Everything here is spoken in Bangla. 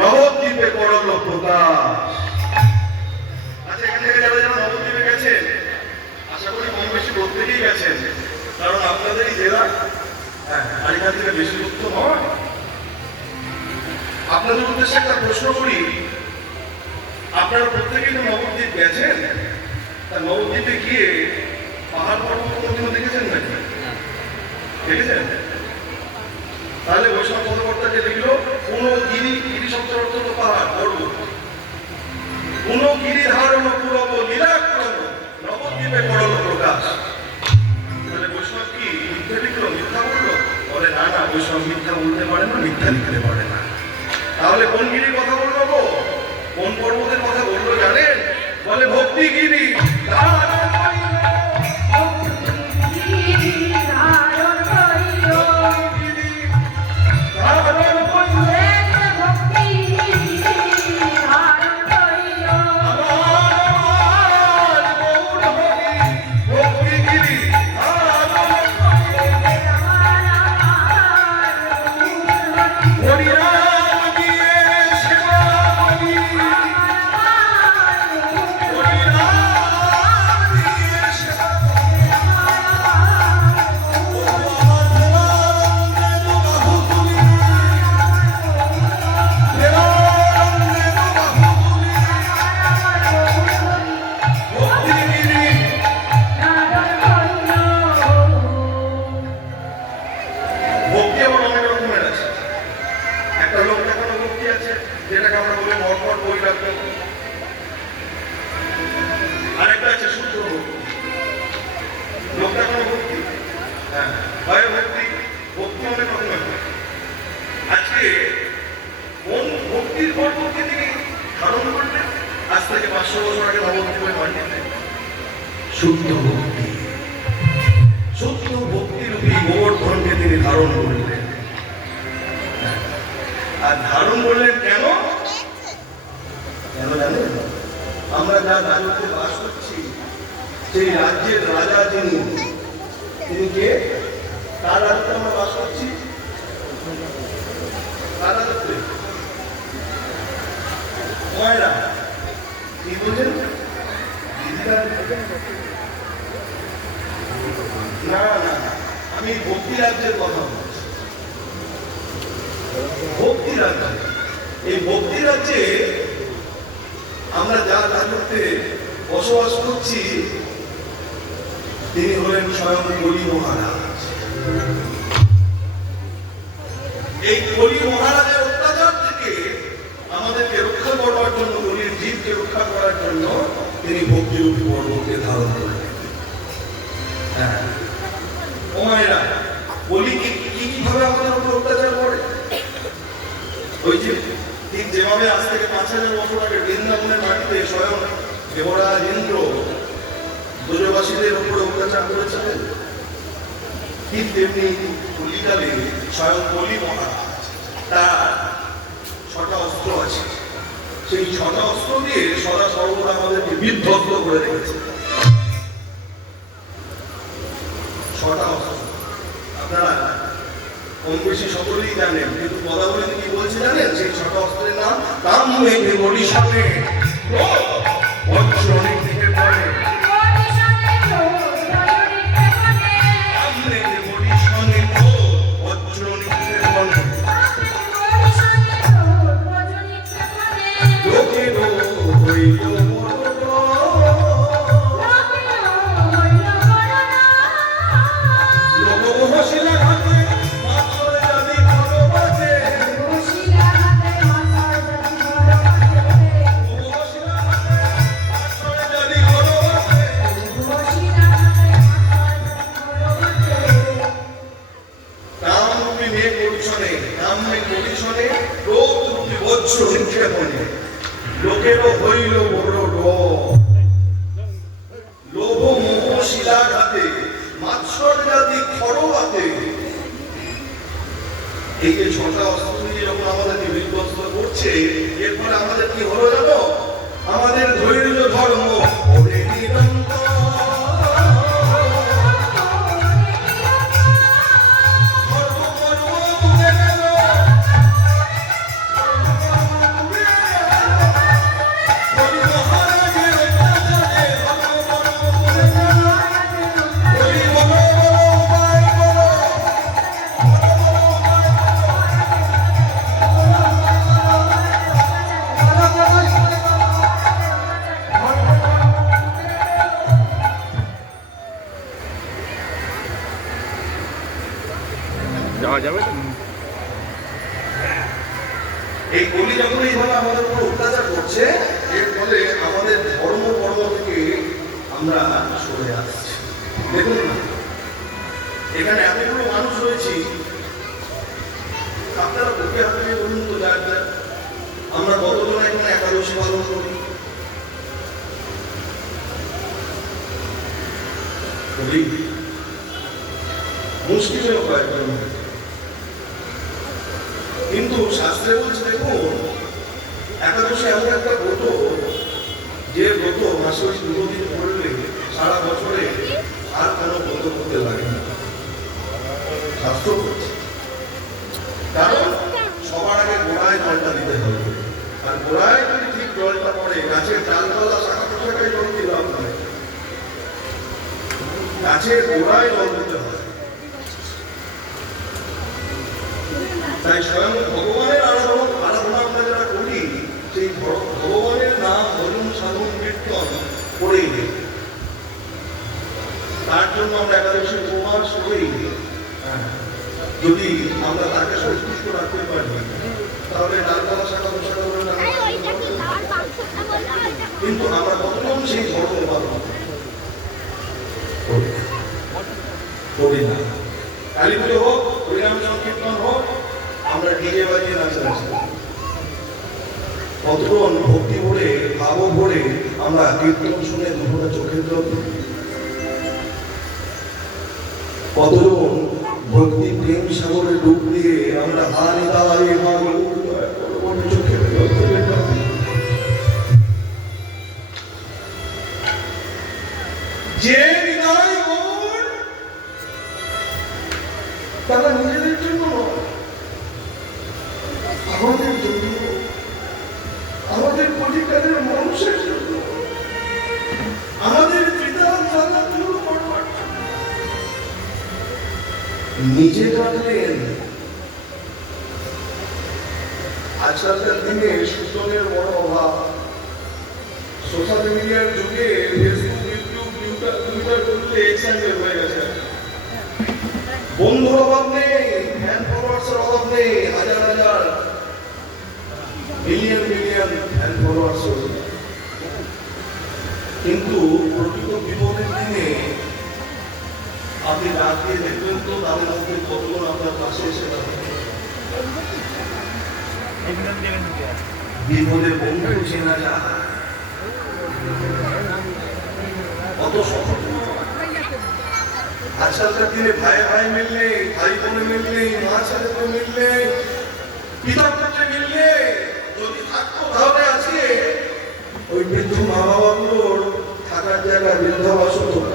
নবদ্বীপে করল প্রকাশ। আচ্ছা এখান থেকে যারা যারা নবদ্বীপে গেছেন আশা করি কম বেশি প্রত্যেকেই গেছেন। কারণ আপনাদেরই জেলা হ্যাঁ আর এখান থেকে বেশি দূর তো আপনাদের উদ্দেশ্যে একটা প্রশ্ন করি আপনারা প্রত্যেকেই তো নবদ্বীপ গেছেন? তা নবদ্বীপে গিয়ে পাহাড় পর্বত কোনোদিনও দেখেছেন নাকি? দেখেছেন তাহলে বৈষ্ণব পদকর্তা যে লিখলো কোন গিরি ধারণ করলেন আর ধারণ করলেন কেন? কেন জানেন? আমরা যা রাজ্যে বাস করছি, সেই রাজ্যের রাজা তিনি তিনি কে? তার রাজ্যে আমরা বাস করছি কার রাজ্যে ময়রা কি বলছেন দিদিরা না না আমি ভক্তি রাজ্যের কথা বলছি ভক্তি এই ভক্তি রাজ্যে আমরা যা রাজত্বে বসবাস করছি, তিনি হলেন স্বয়ং কলি মহারাজ। এই কলি মহারাজের অত্যাচার থেকে আমাদেরকে রক্ষা করবার জন্য কলির জীবকে রক্ষা করার জন্য তিনি ভক্তিরূপী পর্বকে ধারণ করলেন হ্যাঁ। বলি কি কীভাবে আমাদের উপর অত্যাচার করে? ওই যে, ঠিক যেভাবে আজ থেকে পাঁচ হাজার বছর আগে বৃন্দাবনের মাটিতে স্বয়ং দেবরাজ ইন্দ্র ব্রজবাসীদের উপরে অত্যাচার করেছিলেন, ঠিক তেমনি কলিকালে স্বয়ং কলি মহারাজ, তার ছটা অস্ত্র আছে। সেই ছটা অস্ত্র দিয়ে সদা সর্বদা আমাদেরকে বিধ্বস্ত করে রেখেছে কম বেশি সকলেই জানেন, কিন্তু কথা বলে কি বলছে জানেন? সেই ছোট অস্ত্রের নাম তাম মেঘে বরিশানে এই যে ছটা অস্ত্র নিয়ে যখন আমাদেরকে বিধ্বস্ত করছে এই কলি যখন এইভাবে আমাদের উপর অত্যাচার করছে, এর ফলে আমাদের ধর্ম কর্ম থেকে আমরা সরে আসছি। দেখুন এখানে এতগুলো মানুষ রয়েছি, আপনারা বুকে নিয়ে বলুন তো যার যার। আমরা কতজন এখানে একাদশী পালন করি? মুশকিলেও কয়েকজন কিন্তু শাস্ত্রে বলছে দেখুন একাদশী এমন একটা ব্রত, যে ব্রত মাসে ওই দুটো দিন করলে সারা বছরে আর কোনো ব্রত করতে লাগে না। শাস্ত্র বলছে। কারণ সবার আগে গোড়ায় জলটা দিতে হবে। আর গোড়ায় যদি ঠিক জলটা পড়ে, গাছের ডালপালা শাখা পোশাকায় জল নয় গাছের গোড়ায় জল তাই স্বয়ং ভগবানের আরাধনা আরাধনা আমরা যারা করি সেই ভগবানের নাম ভজন সাধন কীর্তন করেই নেই। তার জন্য আমরা একাদশী উপবাস করেই। যদি আমরা তাকে সন্তুষ্ট রাখতে পারি তাহলে ডালপালা শাখা পোশাকা কিন্তু আমরা কতজন সেই ধর্ম পালন করি? করি না। কালী পুজো হোক হরিনাম সংকীর্তন হোক আমরা ডিজে বাজিয়ে করি। কতজন ভক্তি ভরে, ভাব ভরে আমরা কীর্তন শুনে দুপুরে চোখের জল কতজন ভক্তি, প্রেম সাগরে ডুব দিয়ে আমরা হানি দাঁড়িয়ে জল যে বিদায় তারা নিজেদের জন্য নয়, আমাদের জন্য, আমাদের পরিবারের মানুষের জন্য, আমাদের নিজে কাটলেন আজকালকার দিনে সুতনের বড় অভাব। সোশ্যাল মিডিয়ার যুগে ফেসবুক, ইউটিউব, টুইটার টুইটার করলে এক্সাইটেড হয়ে গেছে। বন্ধুর অভাব নেই ফ্যান ফলোয়ার্সের অভাব নেই মিলিয়ন মিলিয়ন ফ্যান ফলোয়ার্স কিন্তু প্রকৃত বিপদের দিনে আপনি রাত দিয়ে দেখবেন তো তাদের মধ্যে কতজন আপনার পাশে এসে বিপদে বন্ধু চেনা যায় দিনে ভাই ভাই মিললে ভাই বোনে মিললে মা ছেলেতে মিললে পিতা পুত্রে ওই বৃদ্ধ মা বাবাগুলোর থাকার জায়গা বৃদ্ধাবাসন